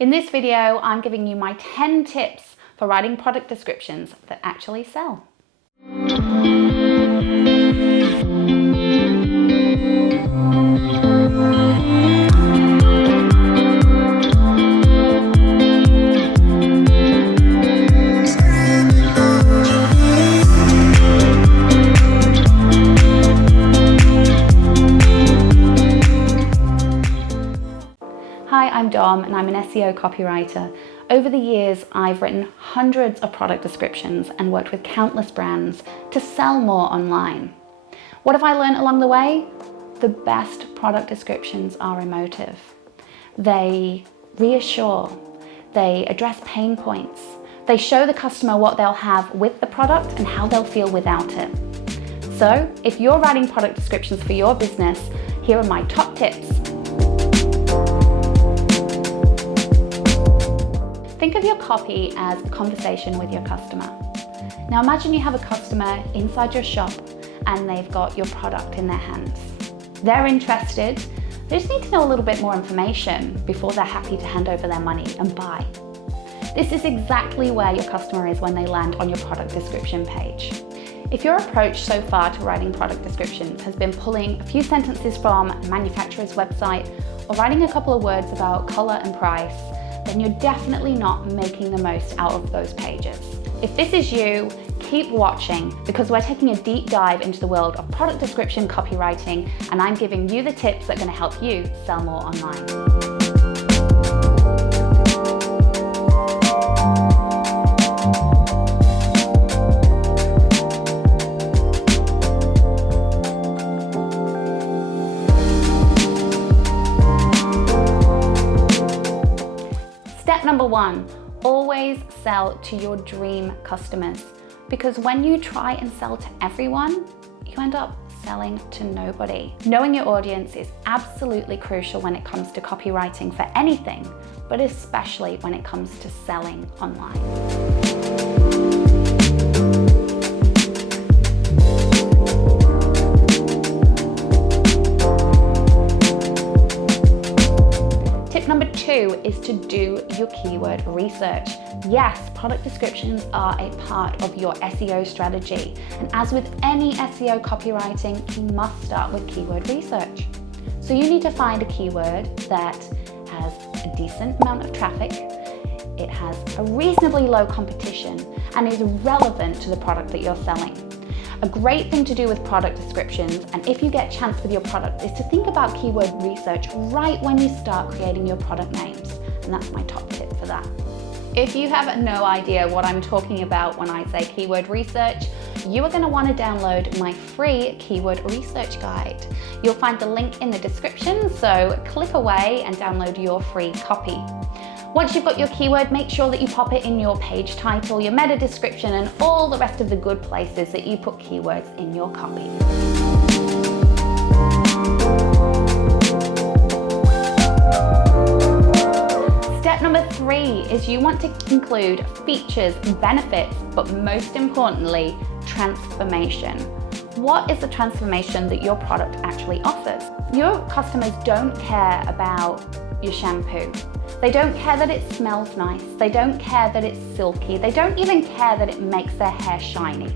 In this video, I'm giving you my 10 tips for writing product descriptions that actually sell. Hi, I'm Dom and I'm an SEO copywriter. Over the years, I've written hundreds of product descriptions and worked with countless brands to sell more online. What have I learned along the way? The best product descriptions are emotive. They reassure, they address pain points, they show the customer what they'll have with the product and how they'll feel without it. So, if you're writing product descriptions for your business, here are my top tips. Think of your copy as a conversation with your customer. Now imagine you have a customer inside your shop and they've got your product in their hands. They're interested, they just need to know a little bit more information before they're happy to hand over their money and buy. This is exactly where your customer is when they land on your product description page. If your approach so far to writing product descriptions has been pulling a few sentences from a manufacturer's website or writing a couple of words about color and price, then you're definitely not making the most out of those pages. If this is you, keep watching because we're taking a deep dive into the world of product description copywriting, and I'm giving you the tips that are going to help you sell more online. Step number 1, always sell to your dream customers, because when you try and sell to everyone, you end up selling to nobody. Knowing your audience is absolutely crucial when it comes to copywriting for anything, but especially when it comes to selling online. Number 2 is to do your keyword research. Yes, product descriptions are a part of your SEO strategy. And as with any SEO copywriting, you must start with keyword research. So you need to find a keyword that has a decent amount of traffic, it has a reasonably low competition, and is relevant to the product that you're selling. A great thing to do with product descriptions, and if you get a chance with your product, is to think about keyword research right when you start creating your product names. And that's my top tip for that. If you have no idea what I'm talking about when I say keyword research, you are going to want to download my free keyword research guide. You'll find the link in the description, so click away and download your free copy. Once you've got your keyword, make sure that you pop it in your page title, your meta description, and all the rest of the good places that you put keywords in your copy. Step number 3 is you want to include features, benefits, but most importantly, transformation. What is the transformation that your product actually offers? Your customers don't care about your shampoo. They don't care that it smells nice. They don't care that it's silky. They don't even care that it makes their hair shiny.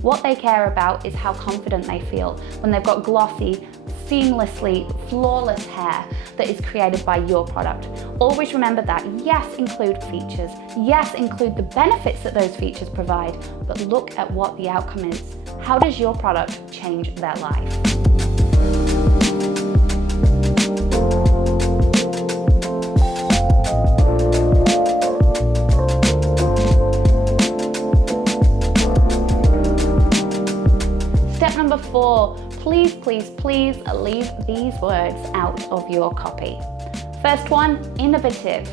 What they care about is how confident they feel when they've got glossy, seamlessly flawless hair that is created by your product. Always remember that. Yes, include features. Yes, include the benefits that those features provide, but look at what the outcome is. How does your product change their life? Step number 4, please leave these words out of your copy. First one, innovative.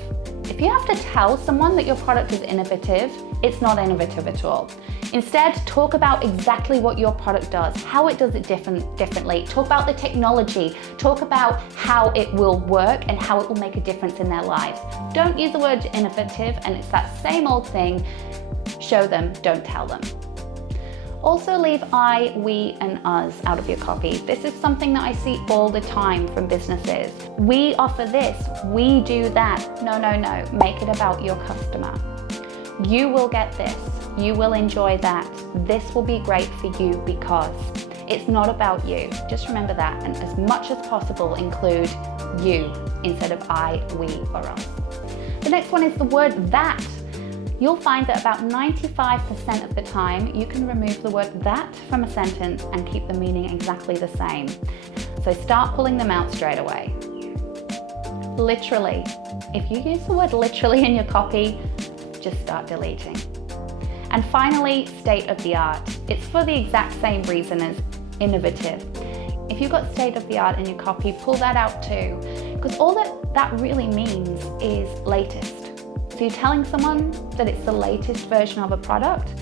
If you have to tell someone that your product is innovative, it's not innovative at all. Instead, talk about exactly what your product does, how it does it differently. Talk about the technology, talk about how it will work and how it will make a difference in their lives. Don't use the word innovative, and it's that same old thing. Show them, don't tell them. Also leave I, we, and us out of your copy. This is something that I see all the time from businesses. We offer this, we do that. No, no, no, make it about your customer. You will get this, you will enjoy that. This will be great for you because it's not about you. Just remember that, and as much as possible include you instead of I, we, or us. The next one is the word that. You'll find that about 95% of the time you can remove the word that from a sentence and keep the meaning exactly the same. So start pulling them out straight away. Literally. If you use the word literally in your copy, just start deleting. And finally, state of the art. It's for the exact same reason as innovative. If you've got state of the art in your copy, pull that out too, because all that really means is latest. So you're telling someone that it's the latest version of a product,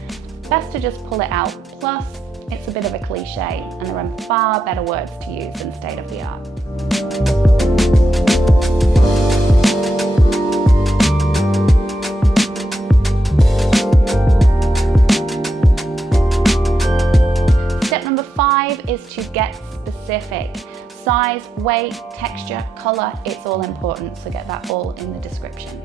best to just pull it out. Plus, it's a bit of a cliche, and there are far better words to use than state of the art. Step number 5 is to get specific. Size, weight, texture, color, it's all important, so get that all in the description.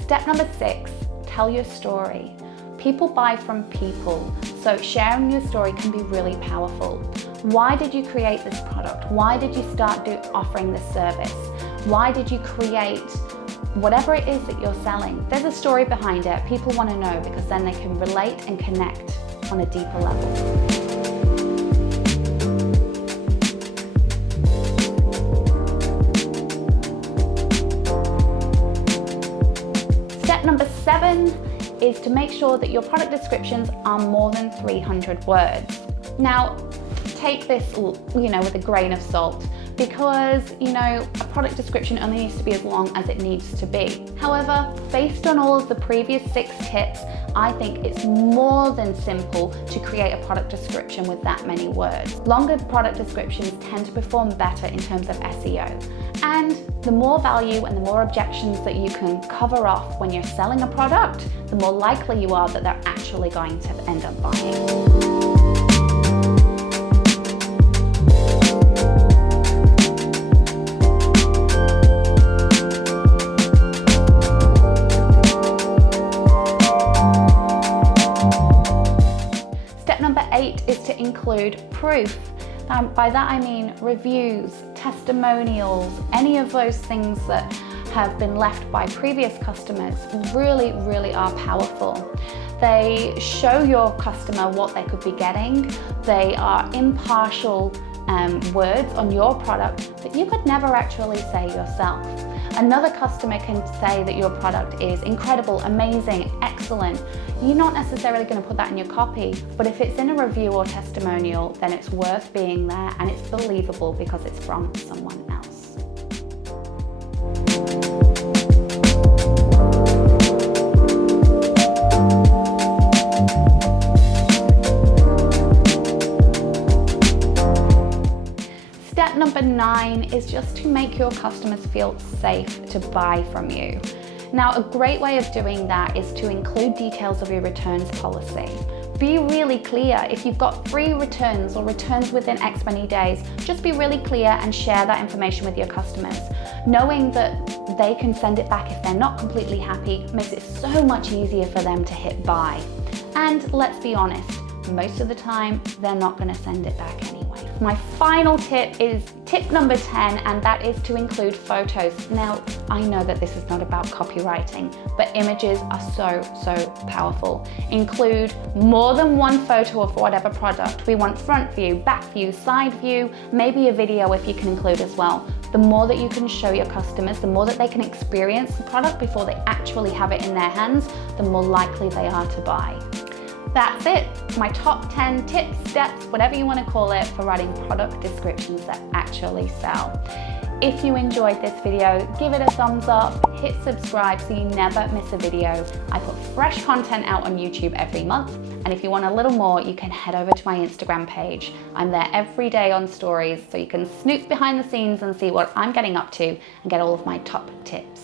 Step number 6, tell your story. People buy from people, so sharing your story can be really powerful. Why did you create this product? Why did you start offering this service? Why did you create whatever it is that you're selling? There's a story behind it. People want to know because then they can relate and connect on a deeper level. Number 7 is to make sure that your product descriptions are more than 300 words. Now, take this, with a grain of salt, because, a product description only needs to be as long as it needs to be. However, based on all of the previous 6 tips, I think it's more than simple to create a product description with that many words. Longer product descriptions tend to perform better in terms of SEO. And the more value and the more objections that you can cover off when you're selling a product, the more likely you are that they're actually going to end up buying. Step number 8 is to include proof. By that I mean reviews, testimonials, any of those things that have been left by previous customers really, really are powerful. They show your customer what they could be getting. They are impartial words on your product that you could never actually say yourself. Another customer can say that your product is incredible, amazing, excellent. You're not necessarily going to put that in your copy, but if it's in a review or testimonial, then it's worth being there and it's believable because it's from someone else. Step number 9 is just to make your customers feel safe to buy from you. Now, a great way of doing that is to include details of your returns policy. Be really clear. If you've got free returns or returns within X many days, just be really clear and share that information with your customers. Knowing that they can send it back if they're not completely happy makes it so much easier for them to hit buy. And let's be honest, most of the time, they're not going to send it back anyway. My final tip is tip number 10, and that is to include photos. Now, I know that this is not about copywriting, but images are so powerful. Include more than one photo of whatever product. We want front view, back view, side view, maybe a video if you can include as well. The more that you can show your customers, the more that they can experience the product before they actually have it in their hands, the more likely they are to buy. That's it, my top 10 tips, steps, whatever you want to call it, for writing product descriptions that actually sell. If you enjoyed this video, give it a thumbs up, hit subscribe so you never miss a video. I put fresh content out on YouTube every month, and if you want a little more, you can head over to my Instagram page. I'm there every day on stories, so you can snoop behind the scenes and see what I'm getting up to and get all of my top tips.